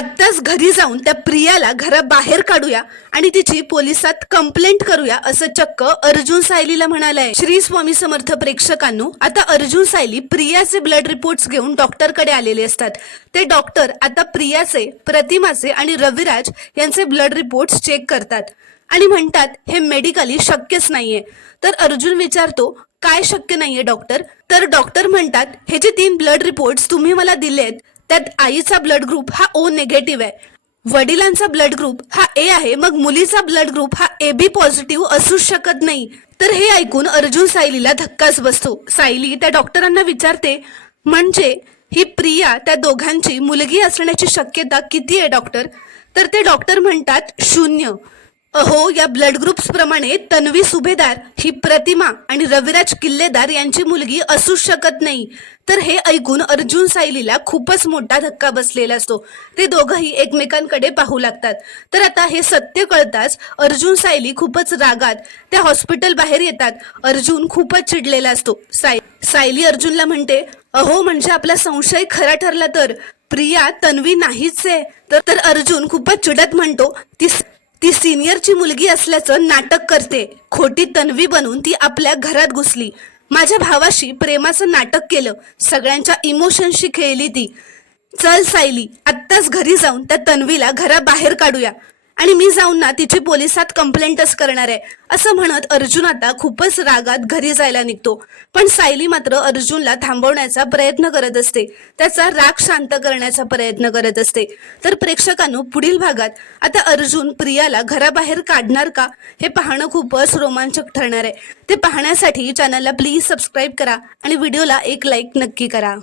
आत्ताच घरी जाऊन त्या प्रियाला घराबाहेर काढूया आणि तिची पोलिसात कंप्लेंट करूया असं चक्क अर्जुन सायलीला म्हणालाय. श्री स्वामी समर्थ प्रेक्षकांनो, आता अर्जुन सायली प्रियाचे ब्लड रिपोर्ट्स घेऊन डॉक्टरकडे आलेले असतात. ते डॉक्टर आता प्रियाचे, प्रतिमाचे आणि रविराज यांचे ब्लड रिपोर्ट्स चेक करतात आणि म्हणतात हे मेडिकली शक्यच नाहीये. तर अर्जुन विचारतो काय शक्य नाहीये डॉक्टर? तर डॉक्टर म्हणतात हे जे 3 ब्लड रिपोर्ट्स तुम्ही मला दिलेत त्यात आईचा ब्लड ग्रुप हा O निगेटिव्ह आहे, वडिलांचा ब्लड ग्रुप हा A आहे, मग मुलीचा ब्लड ग्रुप हा AB पॉझिटिव्ह असू शकत नाही. तर हे ऐकून अर्जुन सायलीला धक्काच बसतो. सायली त्या डॉक्टरांना विचारते म्हणजे ही प्रिया त्या दोघांची मुलगी असण्याची शक्यता किती आहे डॉक्टर? तर ते डॉक्टर म्हणतात 0. अहो, या ब्लड ग्रुप्स प्रमाणे तन्वी सुभेदार ही प्रतिमा आणि रविराज किल्लेदार यांची मुलगी असू शकत नाही. तर हे ऐकून अर्जुन सायलीला खूपच मोठा धक्का बसलेला असतो. ते दोघंही एकमेकांकडे पाहू लागतात. तर आता हे सत्य कळताच अर्जुन सायली खूपच रागात त्या हॉस्पिटल बाहेर येतात. अर्जुन खूपच चिडलेला असतो. सायली अर्जुनला म्हणते अहो, म्हणजे आपला संशय खरा ठरला तर प्रिया तन्वी नाहीच आहे. तर अर्जुन खूपच चिडत म्हणतो ती सिनियरची मुलगी असल्याचं नाटक करते. खोटी तन्वी बनून ती आपल्या घरात घुसली, माझ्या भावाशी प्रेमाचं नाटक केलं, सगळ्यांच्या इमोशनशी खेळली ती. चल सायली, आत्ताच घरी जाऊन त्या तन्वीला घराबाहेर काढूया आणि मी जाऊन ना तिची पोलिसात कंप्लेंटच करणार आहे असं म्हणत अर्जुन आता खूपच रागात घरी जायला निघतो. पण सायली मात्र अर्जुनला थांबवण्याचा प्रयत्न करत असते, त्याचा राग शांत करण्याचा प्रयत्न करत असते. तर प्रेक्षकांनो, पुढील भागात आता अर्जुन प्रियाला घराबाहेर काढणार का हे पाहणं खूपच रोमांचक ठरणार आहे. ते पाहण्यासाठी चॅनलला प्लीज सबस्क्राईब करा आणि व्हिडिओला एक लाईक नक्की करा.